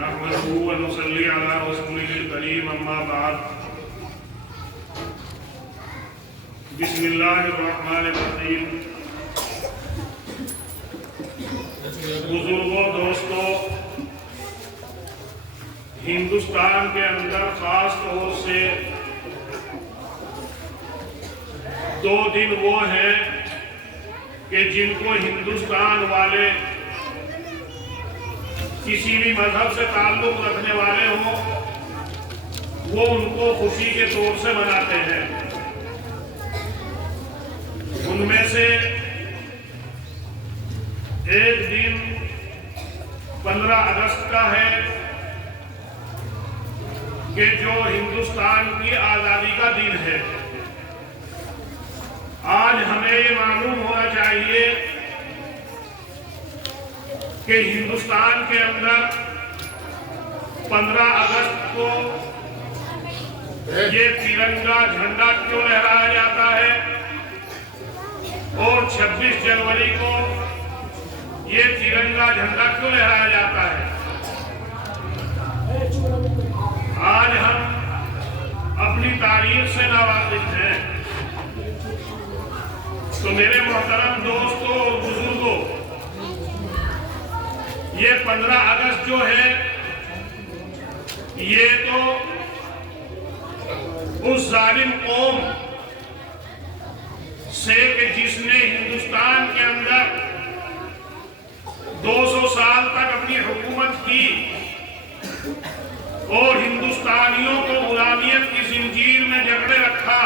نحمده ونصلي على رسوله الكريم اما بعد بسم اللہ الرحمن الرحیم بزرگوں دوستوں، ہندوستان کے اندر خاص طور سے دو دن وہ ہیں کہ جن کو ہندوستان والے کسی بھی مذہب سے تعلق رکھنے والے ہوں وہ ان کو خوشی کے طور سے مناتے ہیں۔ ان میں سے ایک دن 15 اگست کا ہے کہ جو ہندوستان کی آزادی کا دن ہے۔ آج ہمیں یہ معلوم ہونا چاہیے کہ ہندوستان کے اندر 15 اگست کو یہ ترنگا جھنڈا کیوں لہرایا جاتا ہے اور 26 جنوری کو یہ ترنگا جھنڈا کیوں لہرایا جاتا ہے۔ آج ہم اپنی تاریخ سے ناواقف ہیں، تو میرے محترم دوستوں اور بزرگوں، یہ 15 اگست جو ہے یہ تو اس ظالم قوم سے کہ جس نے ہندوستان کے اندر 200 سال تک اپنی حکومت کی اور ہندوستانیوں کو غلامیت کی زنجیر میں جکڑے رکھا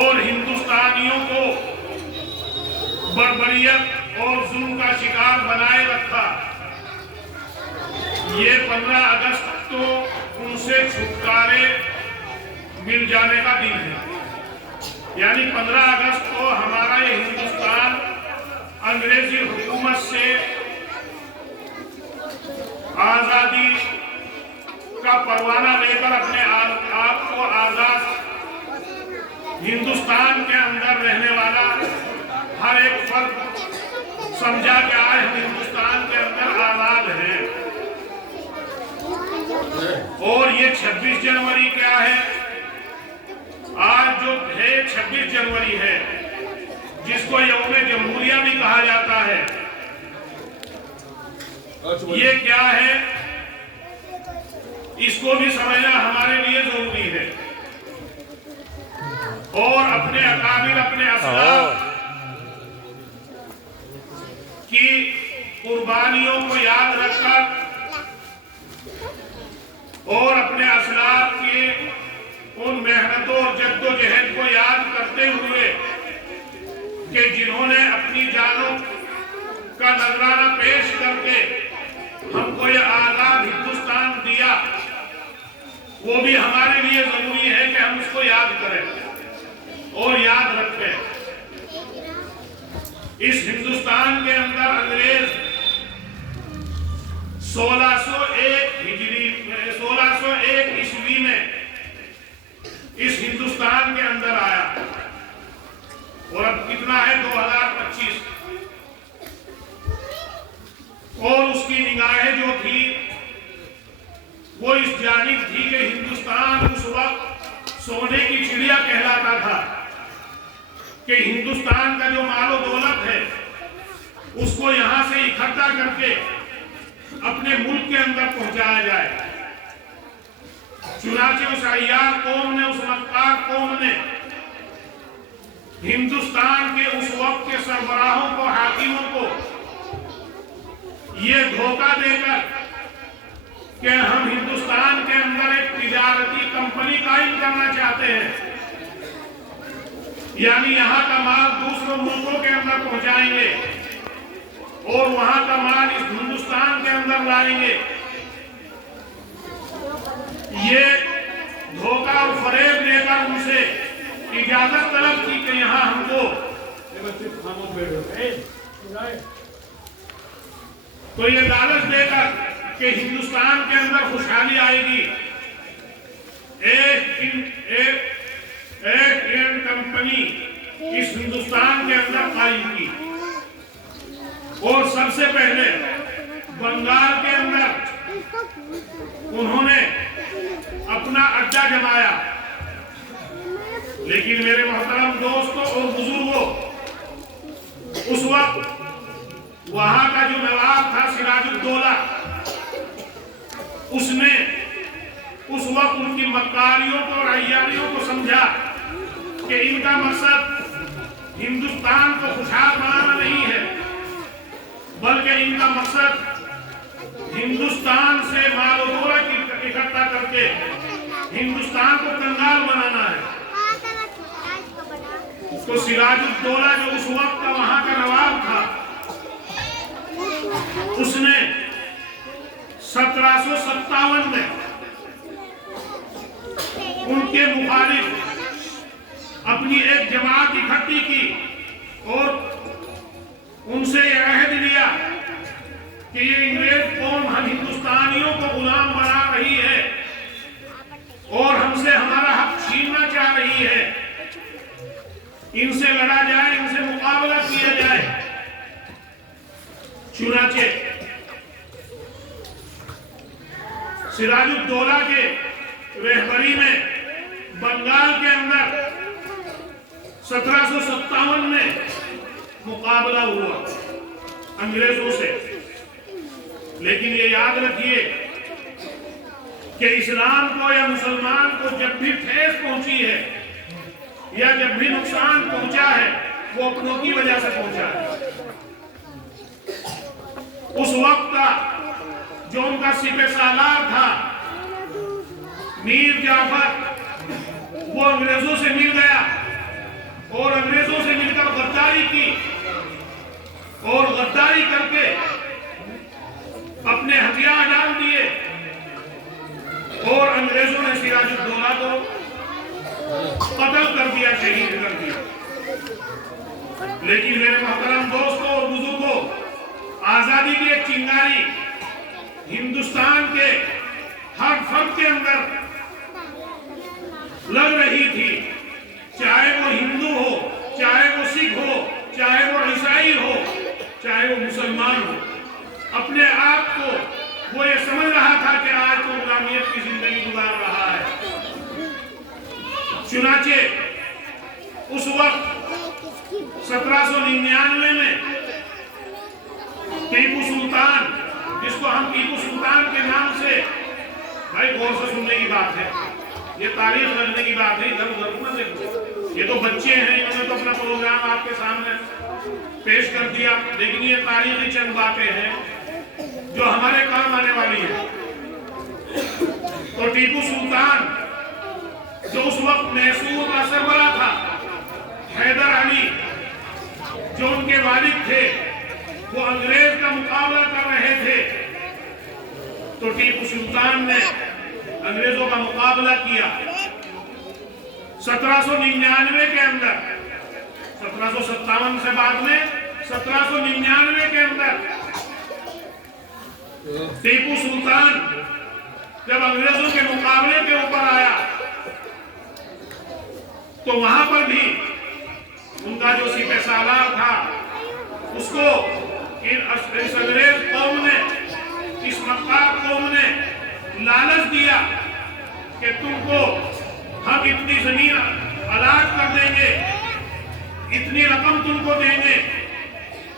اور ہندوستانیوں کو بربریت اور ظلم کا شکار بنائے رکھا۔ یہ 15 اگست تو ان سے چھٹکارے مل جانے کا دن ہے، یعنی 15 اگست کو ہمارا یہ ہندوستان انگریزی حکومت سے آزادی کا پروانہ لے کر اپنے آپ کو آزاد ہندوستان کے اندر رہنے والا ہر ایک فرد سمجھا کہ آج ہم ہندوستان کے اندر آزاد ہیں۔ اور یہ 26 جنوری کیا ہے؟ آج جو ہے 26 جنوری ہے، جس کو یوم جمہوریہ بھی کہا جاتا ہے۔ یہ کیا ہے اس کو بھی سمجھنا ہمارے لیے ضروری ہے، اور اپنے اکابر اپنے اسلاف کی قربانیوں کو یاد رکھ کر اور اپنے اسلاف کی ان محنتوں اور جد و جہد کو یاد کرتے ہوئے کہ جنہوں نے اپنی جانوں کا نذرانہ پیش کر کے ہم کو یہ آزاد ہندوستان دیا، وہ بھی ہمارے لیے ضروری ہے کہ ہم اس کو یاد کریں اور یاد رکھیں۔ اس ہندوستان کے اندر انگریز 1601 عیسوی میں اس ہندوستان کے اندر آیا، اور اب کتنا ہے 2025، اور اس کی نگاہیں جو تھی وہ اس جانب تھی کہ ہندوستان اس وقت سونے کی چڑیا کہلاتا تھا، کہ ہندوستان کا جو مال و دولت ہے اس کو یہاں سے اکٹھا کر کے اپنے ملک کے اندر پہنچایا جائے۔ چنانچہ اس عیار قوم نے، اس مکار قوم نے ہندوستان کے اس وقت کے سربراہوں کو، حاکموں کو یہ دھوکہ دے کر کہ ہم ہندوستان کے اندر ایک تجارتی کمپنی قائم کرنا چاہتے ہیں، یعنی یہاں کا مال دوسروں ملکوں کے اندر پہنچائیں گے اور وہاں کا مال اس ہندوستان کے اندر لائیں گے۔ یہ دھوکہ اور فریب دے کر ان سے اجازت طلب کی کہ یہاں ہم کو تو یہ لالچ دے کر کہ ہندوستان کے اندر خوشحالی آئے گی، ایک سلطنی اس ہندوستان کے اندر قائم کی، اور سب سے پہلے بنگال کے اندر انہوں نے اپنا اڈا جمایا۔ لیکن میرے محترم دوستوں اور بزرگوں، اس وقت وہاں کا جو نواب تھا سراج الدولہ، اس نے اس وقت ان کی مکاریوں کو اور عیاریوں کو سمجھا کہ ان کا مقصد ہندوستان کو خوشحال بنانا نہیں ہے، بلکہ ان کا مقصد ہندوستان سے مال و دولت اکٹھا کر کے ہندوستان کو کنگال بنانا ہے۔ تو سراج الدولہ جو اس وقت کا وہاں کا نواب تھا، اس نے 1757 میں ان کے مخالف اپنی ایک جماعت اکٹھی کی اور ان سے یہ عہد لیا کہ یہ انگریز قوم ہم ہندوستانیوں کو غلام بنا رہی ہے اور ہم سے ہمارا حق چھیننا چاہ رہی ہے، ان سے لڑا جائے، ان سے مقابلہ کیا جائے۔ چنانچہ سراج الدولہ کے رہبری میں بنگال کے اندر 1757 میں مقابلہ ہوا انگریزوں سے۔ لیکن یہ یاد رکھیے کہ اسلام کو یا مسلمان کو جب بھی ٹھیس پہنچی ہے یا جب بھی نقصان پہنچا ہے، وہ اپنوں کی وجہ سے پہنچا ہے۔ اس وقت کا جو ان کا سپہ سالار تھا میر جعفر، وہ انگریزوں سے مل گیا اور انگریزوں سے مل کر غداری کی، اور غداری کر کے اپنے ہتھیار ڈال دیے، اور انگریزوں نے سراج الدولہ کو قتل کر دیا، شہید کر دیا۔ لیکن میرے محترم دوستوں اور بزرگوں، آزادی کی ایک چنگاری ہندوستان کے ہر فرد کے اندر لگ رہی تھی، چاہے وہ ہندو ہو، چاہے وہ سکھ ہو، چاہے وہ عیسائی ہو، چاہے وہ مسلمان ہو۔ اپنے آپ کو وہ یہ سمجھ رہا تھا کہ آج تو غلامیت کی زندگی گزار رہا ہے۔ چنانچہ اس وقت 1799 میں ٹیپو سلطان، جس کو ہم ٹیپو سلطان کے نام سے، بھائی غور سے سننے کی بات ہے، یہ تاریخ رکھنے کی بات ہے، ادھر ادھر نہ دیکھو، یہ تو بچے ہیں، انہوں نے تو اپنا پروگرام آپ کے سامنے پیش کر دیا، لیکن یہ تاریخی چند باتیں ہیں جو ہمارے کام آنے والی ہیں۔ تو ٹیپو سلطان جو اس وقت میسور کا سربراہ تھا، حیدر علی جو ان کے والد تھے، وہ انگریز کا مقابلہ کر رہے تھے، تو ٹیپو سلطان نے انگریزوں کا مقابلہ کیا۔ 1799 کے اندر، 1757 سے بعد میں 1799 کے اندر ٹیپو سلطان جب انگریزوں کے مقابلے کے اوپر آیا تو وہاں پر بھی ان کا جو سپہ سالار تھا، اس کو اس انگریز قوم نے، اس مکار قوم نے لالچ دیا کہ تم کو ہم اتنی زمین الاٹ کر دیں گے، اتنی رقم تم کو دیں گے،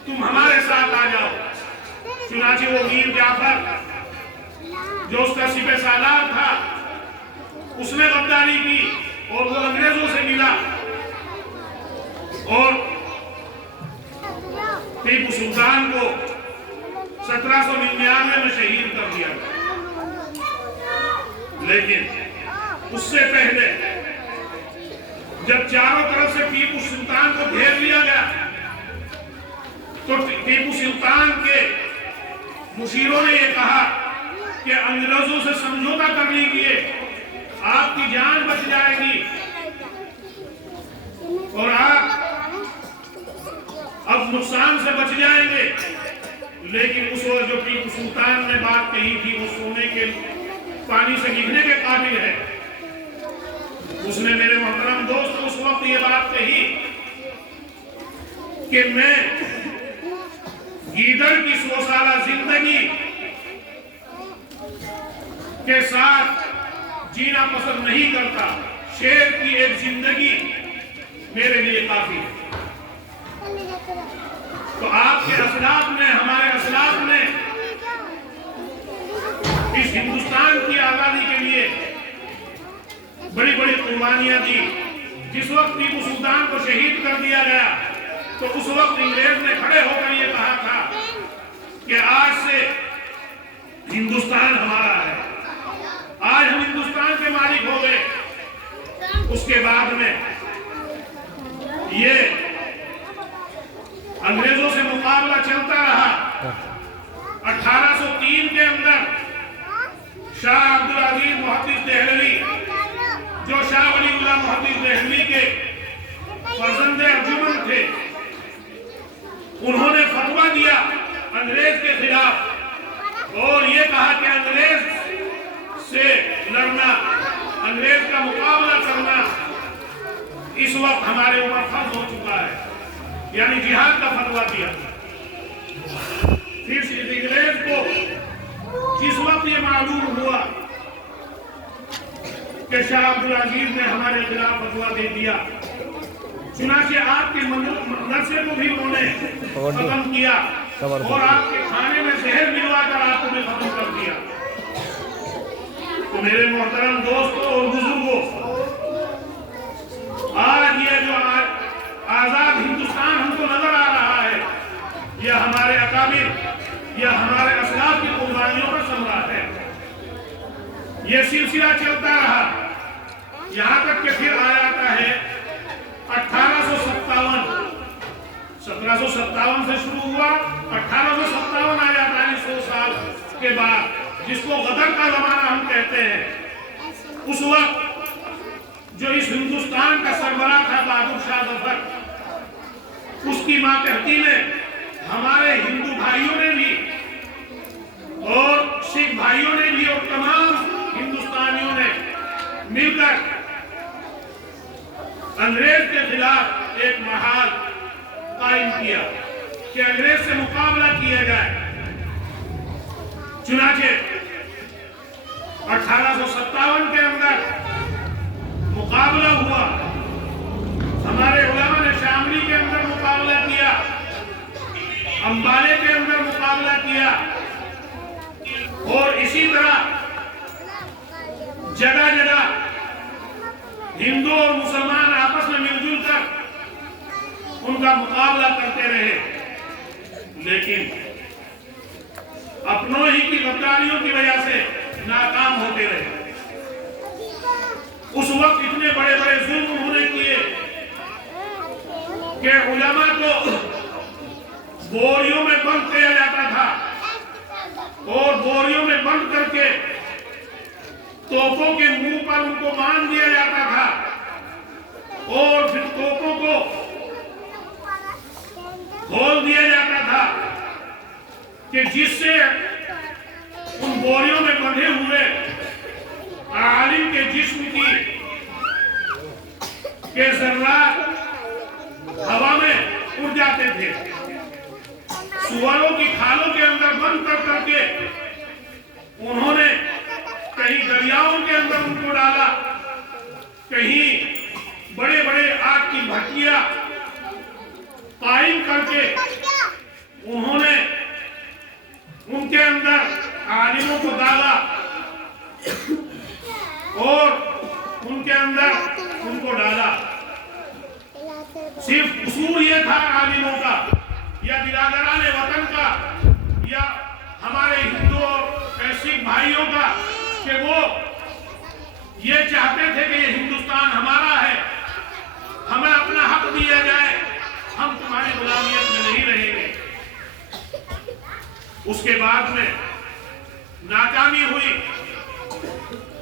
تم ہمارے ساتھ آ جاؤ۔ چنانچہ وہ میر جعفر جو اس کا سپہ سالار تھا، اس نے غداری کی اور وہ انگریزوں سے ملا اور ٹیپو سلطان کو 1799 میں شہید کر دیا۔ لیکن اس سے پہلے جب چاروں طرف سے ٹیپو سلطان کو گھیر لیا گیا تو ٹیپو سلطان کے مشیروں نے یہ کہا کہ انگریزوں سے سمجھوتا کر لیجیے، آپ کی جان بچ جائے گی اور آپ اب نقصان سے بچ جائیں گے۔ لیکن اس وقت جو ٹیپو سلطان نے بات کہی تھی وہ سونے کے پانی سے لکھنے کے قابل ہے۔ اس نے میرے محترم دوست اس وقت یہ بات کہی کہ میں گیدڑ کی 100 سالہ زندگی کے ساتھ جینا پسند نہیں کرتا، شیر کی ایک زندگی میرے لیے کافی ہے۔ تو آپ کے اسلاف نے، ہمارے اسلاف نے اس ہندوستان کی آزادی کے لیے بڑی بڑی قربانیاں دی۔ جس وقت ٹیپو سلطان کو شہید کر دیا گیا تو اس وقت انگریز نے کھڑے ہو کر یہ کہا تھا کہ آج سے ہندوستان ہمارا ہے، آج ہم ہندوستان کے مالک ہو گئے۔ اس کے بعد میں یہ انگریزوں سے مقابلہ چلتا رہا۔ 1803 کے اندر شاہ عبدالعزیز محدث دہلوی، جو شاہ ولی اللہ محدث دہلوی کے فرزند ارجمند تھے، انہوں نے فتویٰ دیا انگریز کے خلاف اور یہ کہا کہ انگریز سے لڑنا، انگریز کا مقابلہ کرنا اس وقت ہمارے اوپر فرض ہو چکا ہے، یعنی جہاد کا فتویٰ دیا۔ پھر انگریز کو جس وقت یہ معلوم ہوا کہ شاہ عبدالعزیز نے ہمارے خلاف فتویٰ دے دیا، چنانچہ آپ کے مدرسے کو بھی انہوں نے ختم کیا اور آپ کے کھانے میں زہر ملوا کر آپ کو بھی ختم کر دیا۔ تو میرے محترم دوستوں اور بزرگوں، آج یہ جو آزاد ہندوستان ہم کو نظر آ رہا ہے، یہ ہمارے اکابر یا ہمارے اسلاف کی قربانیوں کا ثمرہ ہے۔ یہ سلسلہ چلتا رہا یہاں تک کہ پھر آ جاتا ہے 1857۔ 1757 سے شروع ہوا، 1857 آ جاتا ہے 100 سال کے بعد، جس کو غدر کا زمانہ ہم کہتے ہیں۔ اس وقت جو اس ہندوستان کا سربراہ تھا بہادر شاہ ظفر، اس کی ماتحتی میں ہمارے ہندو بھائیوں نے بھی اور سکھ بھائیوں نے بھی اور تمام ہندوستانیوں نے مل کر انگریز کے خلاف ایک محاذ قائم کیا کہ انگریز سے مقابلہ کیا جائے۔ چنانچہ 1857 کے اندر مقابلہ ہوا، ہمارے علماء نے شاملی کے اندر مقابلہ کیا، امبالے کے اندر مقابلہ کیا، اور اسی طرح جگہ جگہ ہندو اور مسلمان آپس میں مل جل کر ان کا مقابلہ کرتے رہے، لیکن اپنوں ہی کی غداریوں کی وجہ سے ناکام ہوتے رہے۔ اس وقت اتنے بڑے بڑے ظلم انہوں نے کیے کہ علماء کو بوریوں میں بند کیا جاتا تھا اور بوریوں میں بند کر کے توپوں کے منہ پر ان کو باندھ دیا جاتا تھا اور پھر توپوں کو کھول دیا جاتا تھا کہ جس سے ان بوریوں میں بندھے ہوئے عالم کے جسم کے ذرات ہوا میں اڑ جاتے تھے۔ سوروں کی کھالوں کے اندر بند کر کر کے انہوں نے کہیں دریاؤں کے اندر ان کو ڈالا، کہیں بڑے بڑے آگ کی بھٹیاں قائم کر کے انہوں نے ان کے اندر عالموں کو ڈالا اور ان کے اندر ان کو ڈالا۔ صرف قصور یہ تھا عالموں کا یا برادران وطن کا یا ہمارے ہندو اور سکھ بھائیوں کا کہ وہ یہ چاہتے تھے کہ یہ ہندوستان ہمارا ہے، ہمیں اپنا حق دیا جائے، ہم تمہاری غلامیت میں نہیں رہیں گے۔ اس کے بعد میں ناکامی ہوئی۔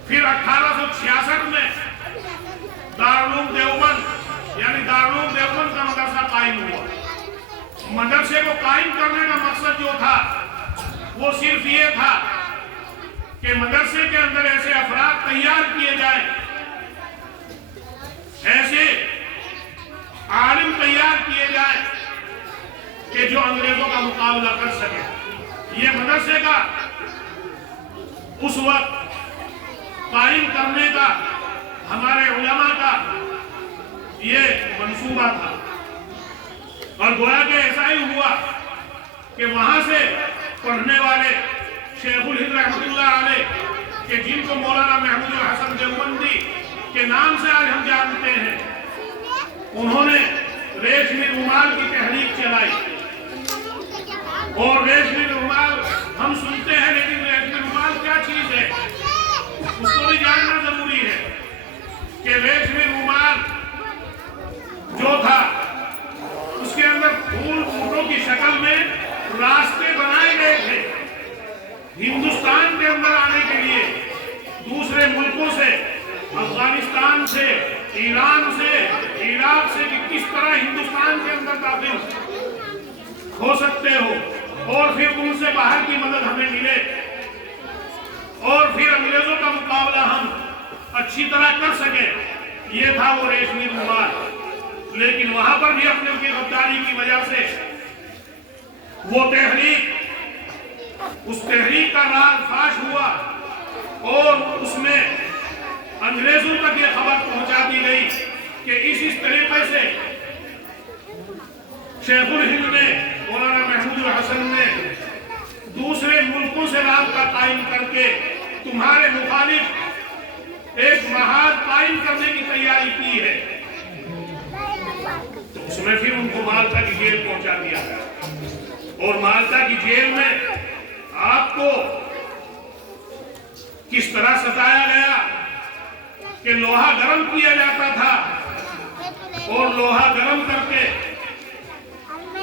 پھر 1866 میں دارالعلوم دیوبند یعنی دارالعلوم دیوبند کا مدرسہ قائم ہوا۔ مدرسے کو قائم کرنے کا مقصد جو تھا وہ صرف یہ تھا کہ مدرسے کے اندر ایسے افراد تیار کیے جائیں، ایسے مقابلہ کر سکے۔ یہ مدرسے کا اس وقت قائم کرنے کا ہمارے علماء کا یہ منصوبہ تھا، اور گویا کہ ایسا ہی ہوا کہ وہاں سے پڑھنے والے شیخ الہند رحمۃ اللہ علیہ کہ جن کو مولانا محمود الحسن دیوبندی کے نام سے آج ہم جانتے ہیں، انہوں نے ریشمی رومال کی تحریک چلائی، اور ریشمی رومال ہم سنتے ہیں، لیکن ریشمی رومال کیا چیز ہے اس کو بھی جاننا ضروری ہے کہ ریشمی رومال جو تھا اس کے اندر پھول پھولوں کی شکل میں راستے بنائے گئے تھے ہندوستان کے اندر آنے کے لیے، دوسرے ملکوں سے، افغانستان سے، ایران سے، عراق سے، کہ کس طرح ہندوستان کے اندر داخل ہو سکتے ہو، اور پھر ان سے باہر کی مدد ہمیں ملے، اور پھر انگریزوں کا مقابلہ ہم اچھی طرح کر سکیں۔ یہ تھا وہ ریشمی رومال، لیکن وہاں پر بھی اپنے کی غداری کی وجہ سے وہ تحریک، اس تحریک کا راز فاش ہوا، اور اس میں انگریزوں تک یہ خبر پہنچا دی گئی کہ اس طریقے سے شیخ الہند نے، مولانا محمود الحسن نے دوسرے ملکوں سے رابطہ قائم کر کے تمہارے مخالف ایک محاذ قائم کرنے کی تیاری کی ہے، تو اس میں پھر ان کو مالٹا کی جیل پہنچا دیا گیا، اور مالٹا کی جیل میں آپ کو کس طرح ستایا گیا کہ لوہا گرم کیا جاتا تھا، اور لوہا گرم کر کے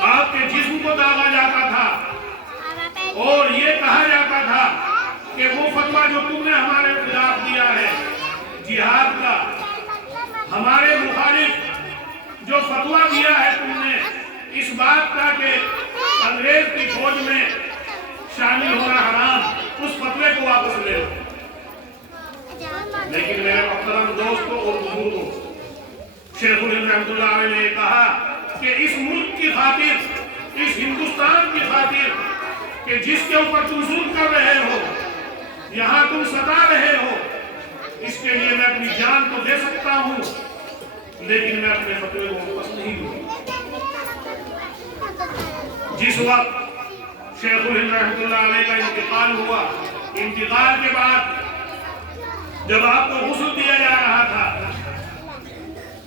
آپ کے جسم کو داغا جاتا تھا، اور یہ کہا جاتا تھا کہ وہ فتویٰ جو تم نے ہمارے خلاف دیا ہے جہاد کا، ہمارے مخالف جو فتویٰ دیا ہے تم نے اس بات کا کہ انگریز کی فوج میں شامل ہونا حرام، اس فتوے کو واپس لے لو۔ لیکن میرے محترم دوستوں اور بزرگوں، شیخ الہند رحمۃ اللہ علیہ نے کہا کہ اس ملک کی خاطر، اس ہندوستان کی خاطر کہ جس کے اوپر تم ظلم کر رہے ہو، یہاں تم ستا رہے ہو، اس کے لیے میں اپنی جان تو دے سکتا ہوں، لیکن میں اپنے فتوے کو واپس نہیں دوں۔ جس وقت شیخ الہند رحمۃ اللہ علیہ کا انتقال ہوا، انتقال کے بعد جب آپ کو غسل دیا جا رہا تھا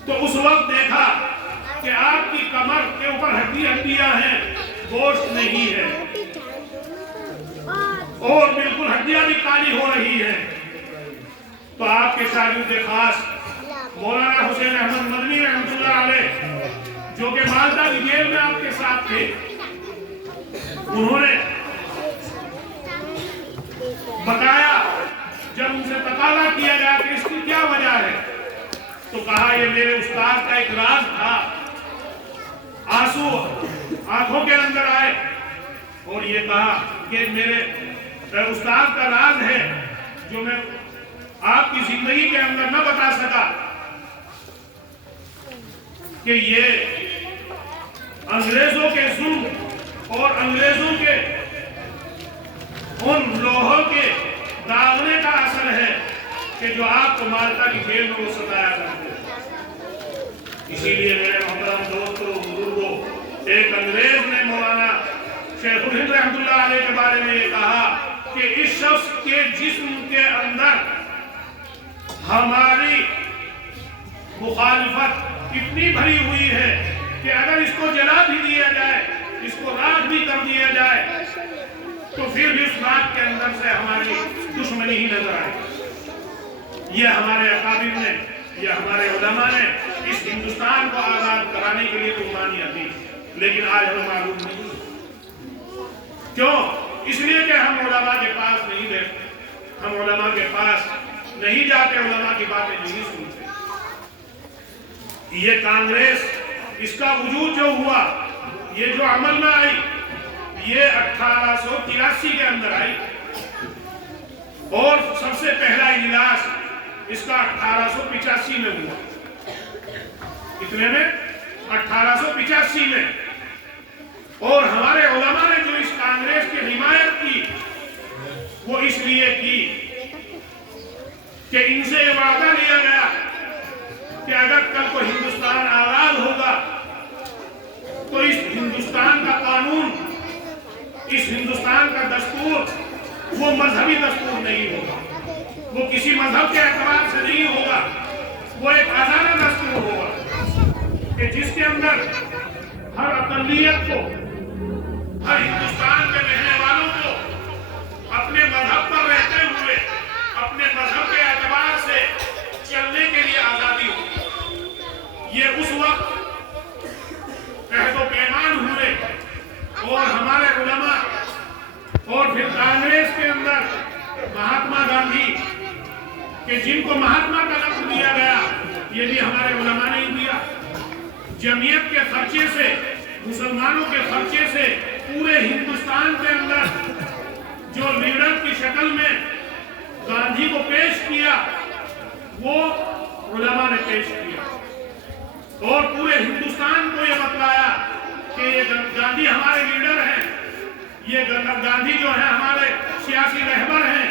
تو اس وقت دیکھا کہ آپ کی کمر کے اوپر ہڈیاں ہیں، گوشت نہیں ہے، اور بالکل ہڈیاں بھی کالی ہو رہی ہیں، تو آپ کے شاگرد خاص مولانا حسین احمد مدنی رحمۃ اللہ علیہ جو کہ مالٹا کی جیل میں آپ کے ساتھ تھے، انہوں نے بتایا، جب ان سے تقاضا کیا گیا کہ اس کی کیا وجہ ہے، تو کہا یہ میرے استاد کا ایک راز تھا۔ آنسو آنکھوں کے اندر آئے، اور یہ کہا کہ میرے استاد کا راز ہے جو میں آپ کی زندگی کے اندر نہ بتا سکا، کہ یہ انگریزوں کے ظلم اور انگریزوں کے ان لوہوں کے داغنے کا اثر ہے کہ جو آپ کو مالٹا کی جیل میں وہ ستایا کرتے ہیں۔ اسی لیے میرے محترم دوستوں بزرگوں، ایک انگریز نے مولانا شیخ الہند رحمۃ اللہ علیہ کے بارے میں یہ کہا کہ اس شخص کے جسم کے اندر ہماری مخالفت اتنی بھری ہوئی ہے کہ اگر اس کو جلا بھی دیا جائے، اس کو راکھ بھی کر دیا جائے، تو پھر بھی اس بات کے اندر سے ہماری دشمنی ہی نظر آئے۔ یہ ہمارے اکابر نے، یہ ہمارے علماء نے اس ہندوستان کو آزاد کرانے کے لیے قربانیاں دی، لیکن آج ہمیں معلوم نہیں۔ کیوں؟ اس لیے کہ ہم علماء کے پاس نہیں بیٹھتے، ہم علماء کے پاس نہیں جاتے، علماء کی باتیں نہیں سنتے۔ یہ کانگریس، اس کا وجود جو ہوا، یہ جو عمل میں آئی، یہ 1883 کے اندر آئی، اور سب سے پہلا اجلاس اس کا 1885 میں ہوا۔ کتنے میں؟ 1885 میں۔ اور ہمارے علماء نے جو کانگریس کی حمایت کی وہ اس لیے کی کہ ان سے یہ وعدہ لیا گیا کہ اگر کل کو ہندوستان آزاد ہوگا تو اس ہندوستان کا قانون، اس ہندوستان کا دستور وہ مذہبی دستور نہیں ہوگا، وہ کسی مذہب کے اعتبار سے نہیں ہوگا، وہ ایک آزادہ دستور ہوگا کہ جس کے اندر ہر اقلیت کو، ہر ہندوستان میں رہنے والوں کو اپنے مذہب پر رہتے ہوئے اپنے مذہب کے اعتبار سے چلنے کے لیے آزادی ہوگی۔ یہ اس وقت عہد و پیمان ہوئے اور ہمارے علماء اور پھر کانگریس کے اندر مہاتما گاندھی کہ جن کو مہاتما کا لقب دیا گیا، یہ بھی ہمارے علماء نے ہی دیا۔ جمعیت کے خرچے سے، مسلمانوں کے خرچے سے پورے ہندوستان کے اندر جو لیڈر کی شکل میں گاندھی کو پیش کیا وہ علماء نے پیش کیا اور پورے ہندوستان کو یہ بتلایا کہ یہ گاندھی ہمارے لیڈر ہیں، یہ گاندھی جو ہیں ہمارے سیاسی رہبر ہیں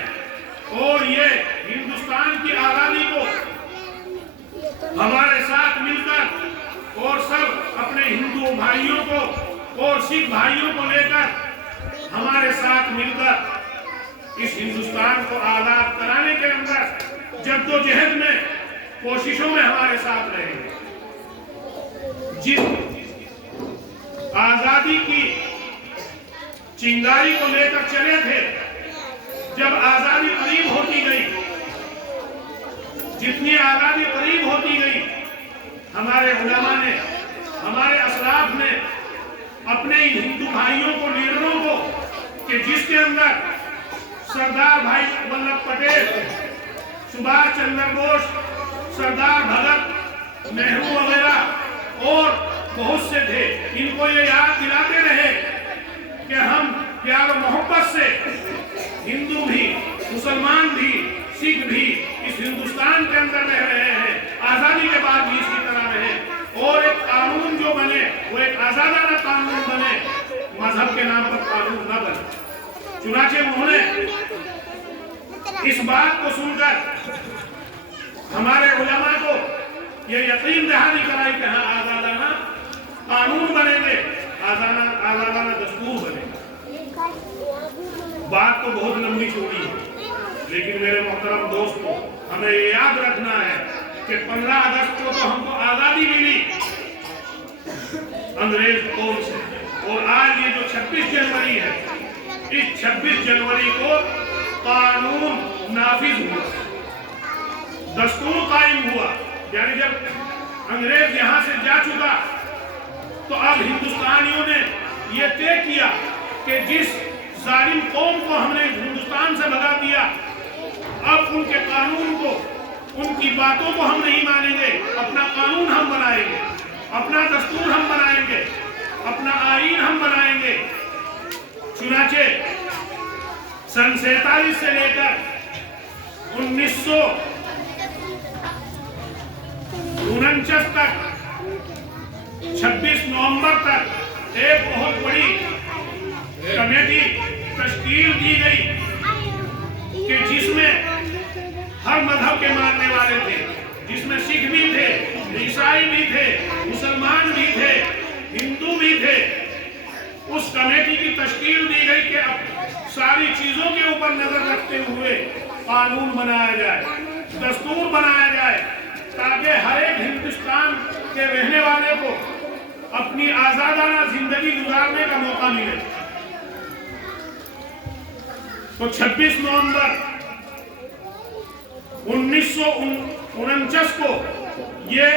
اور یہ ہندوستان کی آزادی کو ہمارے ساتھ مل کر اور سب اپنے ہندو بھائیوں کو اور سکھ بھائیوں کو لے کر ہمارے ساتھ مل کر اس ہندوستان کو آزاد کرانے کے اندر جدوجہد میں، کوششوں میں ہمارے ساتھ رہیں گے۔ جس آزادی کی چنگاری کو لے کر چلے تھے، جب آزادی قریب ہوتی گئی، جتنی آزادی قریب ہوتی گئی، ہمارے علماء نے، ہمارے اسلاف نے اپنے ہندو بھائیوں کو، لیڈروں کو کہ جس کے اندر سردار بھائی ولبھ پٹیل، سبھاش چندر بوس، سردار بھگت نہرو وغیرہ اور بہت سے تھے، ان کو یہ یاد دلاتے رہے کہ ہم پیار و محبت سے ہندو بھی، مسلمان بھی، سکھ بھی اس ہندوستان کے اندر رہ رہے ہیں، آزادی کے بعد بھی اسی طرح رہے اور ایک قانون جو بنے وہ ایک آزادانہ قانون بنے، مذہب کے نام پر قانون نہ بنے۔ چنانچہ انہوں نے اس بات کو سن کر ہمارے علماء کو یہ یقین دہانی کرائی کہ ہاں آزادانہ قانون بنیں گے، آزادانہ دستور بنے گا۔ بات تو بہت لمبی چوڑی ہے، لیکن میرے محترم دوستوں، ہمیں یہ یاد رکھنا ہے کہ 15 اگست کو تو ہم کو آزادی ملی انگریز قوم سے، اور آج یہ جو 26 جنوری ہے، اس 26 جنوری کو قانون نافذ ہوا، دستور قائم ہوا، یعنی جب انگریز یہاں سے جا چکا تو اب ہندوستانیوں نے یہ طے کیا کہ جس ظالم قوم کو ہم نے ہندوستان سے بھگا دیا، اب ان کے قانون کو، ان کی باتوں کو ہم نہیں مانیں گے، اپنا قانون ہم بنائیں گے، اپنا دستور ہم بنائیں گے، اپنا آئین ہم بنائیں گے۔ چنانچہ سن 47 سے لے کر 1949 تک 26 نومبر تک ایک بہت بڑی کمیٹی تشکیل دی گئی کہ جس میں ہر مذہب کے ماننے والے تھے، جس میں سکھ بھی تھے، عیسائی بھی تھے، مسلمان بھی تھے، ہندو بھی تھے۔ اس کمیٹی کی تشکیل دی گئی کہ اب ساری چیزوں کے اوپر نظر رکھتے ہوئے قانون بنایا جائے، دستور بنایا جائے، تاکہ ہر ایک ہندوستان کے رہنے والے کو اپنی آزادانہ زندگی گزارنے کا موقع ملے۔ تو 26 نومبر 1949 کو یہ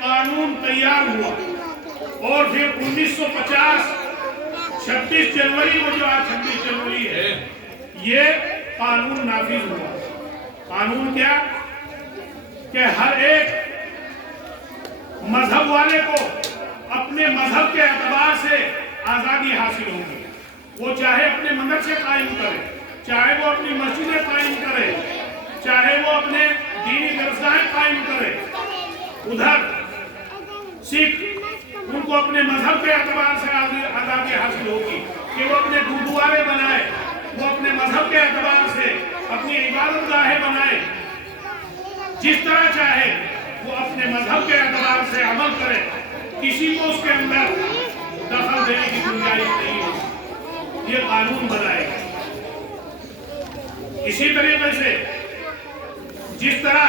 قانون تیار ہوا اور پھر 1950 26 جنوری کو، جو آج 26 جنوری ہے، یہ قانون نافذ ہوا۔ قانون کیا؟ کہ ہر ایک مذہب والے کو اپنے مذہب کے اعتبار سے آزادی حاصل ہوگی، وہ چاہے اپنے مدرسے قائم کرے، چاہے وہ اپنی مسجدیں قائم کرے، چاہے وہ اپنے دینی درسگاہیں قائم کرے۔ ادھر سکھ، ان کو اپنے مذہب کے اعتبار سے آزادی حاصل ہوگی، کہ وہ اپنے گردوارے بنائے، وہ اپنے مذہب کے اعتبار سے اپنی عبادت گاہیں بنائے، جس طرح چاہے وہ اپنے مذہب کے اعتبار سے عمل کرے، کسی کو اس کے اندر دخل دینے کی گنجائش نہیں ہوگی، یہ قانون بنائے گا۔ اسی طریقے سے جس طرح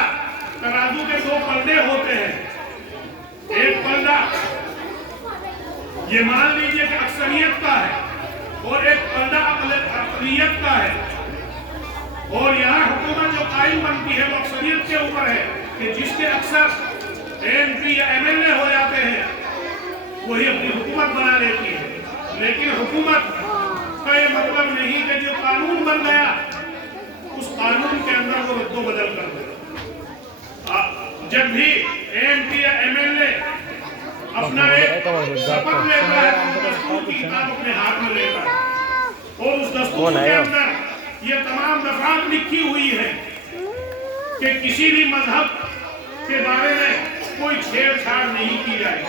ترازو کے دو پلڑے ہوتے ہیں، ایک پلڑا یہ مان لیجئے کہ اکثریت کا ہے اور ایک پلڑا اقلیت کا ہے، اور یہاں حکومت جو قائم بنتی ہے وہ اکثریت کے اوپر ہے کہ جس کے اکثر ایم پی یا ایم ایل اے ہو جاتے ہیں وہی اپنی حکومت بنا لیتی ہے۔ لیکن حکومت کا یہ مطلب نہیں کہ جو قانون بن گیا اس قانون کے اندر وہ رد و بدل کر دے۔ جب بھی ایم پی یا ایم ایل اے اپنا ایک شپث لیتا ہے تو دستور کی کتاب اپنے ہاتھ میں لیتا ہے، اور اس دستور کے اندر یہ تمام دفعات لکھی ہوئی ہے کہ کسی بھی مذہب کے بارے میں کوئی چھیڑ چھاڑ نہیں کی جائے،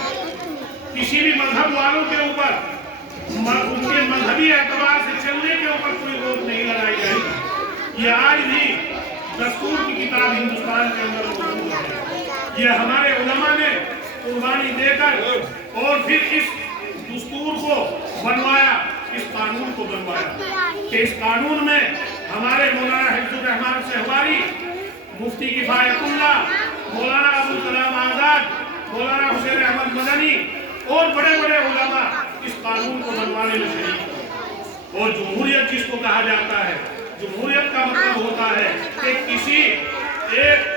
کسی بھی مذہب والوں کے اوپر ان کے مذہبی اعتبار سے چلنے کے اوپر کوئی روک نہیں لگائی جائے گی۔ یہ آج بھی دستور کی کتاب ہندوستان کے اندر موجود ہے۔ یہ ہمارے علماء نے قربانی دے کر اور پھر اس دستور کو بنوایا، اس قانون کو بنوایا کہ اس قانون میں ہمارے مولانا حفظ الرحمان سہواری، مفتی کفایت اللہ، مولانا ابوالکلام آزاد، مولانا حسین احمد مدنی اور بڑے بڑے علماء اس قانون کو بنوانے میں شریک ہیں۔ اور جمہوریت جس کو کہا جاتا ہے، جمہوریت کا مطلب ہوتا ہے کہ کسی ایک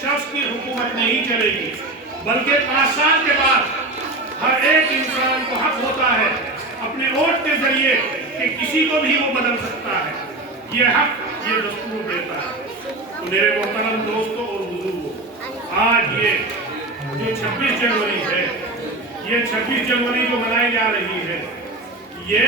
شخص کی حکومت نہیں چلے گی، بلکہ 5 سال کے بعد ہر ایک انسان کو حق ہوتا ہے اپنے ووٹ کے ذریعے کہ کسی کو بھی وہ بدل سکتا ہے۔ یہ حق یہ دستور دیتا ہے۔ تو میرے محترم دوستوں اور بزرگوں، آج یہ جو 26 جنوری ہے، یہ 26 جنوری جو منائی جا رہی ہے، یہ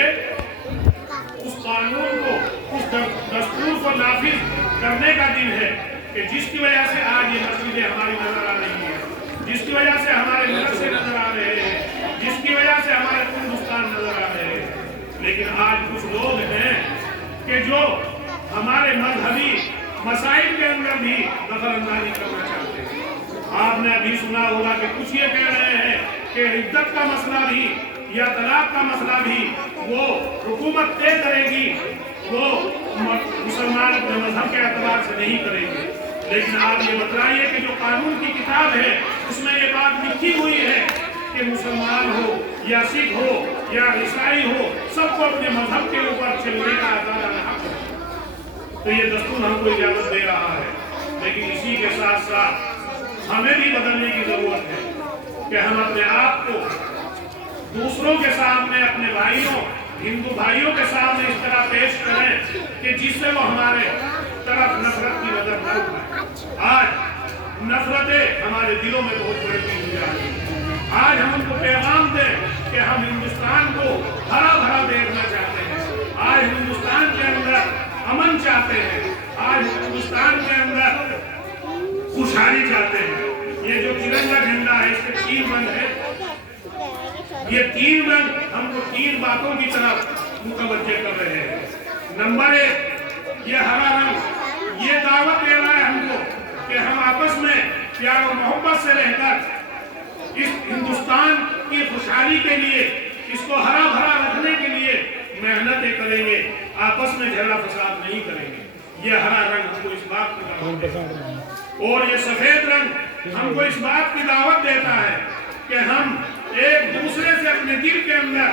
اس قانون کو، اس دستور کو نافذ کرنے کا دن ہے کہ جس کی وجہ سے آج یہ مسجدیں ہماری نظر آ رہی ہیں، جس کی وجہ سے ہمارے مدرسے نظر آ رہے ہیں، جس کی وجہ سے ہمارے ہندوستان نظر آ رہے ہیں۔ لیکن آج کچھ لوگ ہیں کہ جو ہمارے مذہبی مسائل کے اندر بھی دخل اندازی کرنا چاہتے ہیں۔ آپ نے ابھی سنا ہوگا کہ کچھ یہ کہہ رہے ہیں کہ عدت کا مسئلہ بھی یا طلاق کا مسئلہ بھی وہ حکومت طے کرے گی، وہ مسلمان اپنے مذہب کے اعتبار سے نہیں کریں گے۔ لیکن آپ یہ بتلائیے کہ جو قانون کی کتاب ہے اس میں یہ بات لکھی ہوئی ہے کہ مسلمان ہو یا سکھ ہو یا عیسائی ہو، سب کو اپنے مذہب کے اوپر چلنے کا آزادانہ حق ہے۔ تو یہ دستور ہم کو اجازت دے رہا ہے، لیکن اسی کے ساتھ ساتھ ہمیں بھی بدلنے کی ضرورت ہے کہ ہم اپنے آپ کو دوسروں کے سامنے، اپنے بھائیوں، ہندو بھائیوں کے سامنے اس طرح پیش کریں کہ جس سے وہ ہمارے طرف نفرت کی نظر نہ اٹھائیں۔ آج نفرتیں ہمارے دلوں میں بہت بڑھتی ہوئی جا رہی ہیں۔ آج ہم ان کو پیغام دیں کہ ہم ہندوستان کو ہرا بھرا دیکھنا چاہتے ہیں، آج ہندوستان کے اندر امن چاہتے ہیں، آج ہندوستان کے اندر خوشحالی چاہتے ہیں۔ یہ جو ترنگا جھنڈا ہے اس کے 3 رنگ ہے، یہ 3 رنگ ہم کو 3 باتوں کی طرف متوجہ کر رہے ہیں۔ نمبر 1، یہ ہرا رنگ یہ دعوت دے رہا ہے ہم کو کہ ہم آپس میں پیار و محبت سے رہ کر اس ہندوستان کی خوشحالی کے لیے، اس کو ہرا بھرا رکھنے کے لیے محنتیں کریں گے، آپس میں جھگڑا فساد نہیں کریں گے۔ یہ ہرا رنگ ہم کو اس بات کی دعوت دیتا ہے، اور یہ سفید رنگ ہم کو اس بات کی دعوت دیتا ہے کہ ہم ایک دوسرے سے اپنے دل کے اندر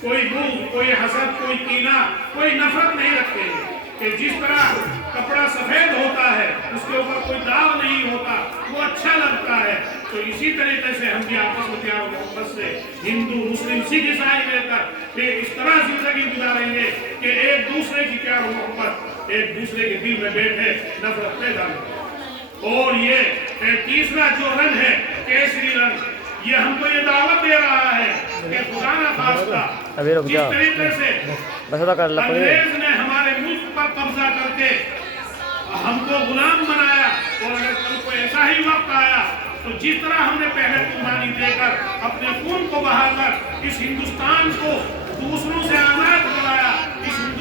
کوئی بغض، کوئی حسد، کوئی کینہ، کوئی نفرت نہیں رکھتے ہیں، کہ جس طرح کپڑا سفید ہوتا ہے اس کے اوپر کوئی داغ نہیں ہوتا، وہ اچھا لگتا ہے، تو اسی طریقے سے ہم بھی آپس میں پیار و محبت سے ہندو، مسلم، سکھ، عیسائی لے کر پھر اس طرح زندگی گزاریں گے کہ ایک دوسرے کی پیار و محبت ایک دوسرے کے دل میں بیٹھے نفرت پیدا ہو۔ اور یہ تیسرا جو رنگ ہے کیسری رنگ، یہ ہم کو یہ دعوت دے رہا ہے کہ خدا نہ خواستہ جس طریقے سے انگریز نے ہمارے ملک پر قبضہ کر کے ہم کو غلام بنایا، اور اگر کل کو ایسا ہی وقت آیا تو جس طرح ہم نے پہلے قربانی دے کر اپنے خون کو بہا کر اس ہندوستان کو دوسروں سے آزاد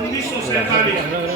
1947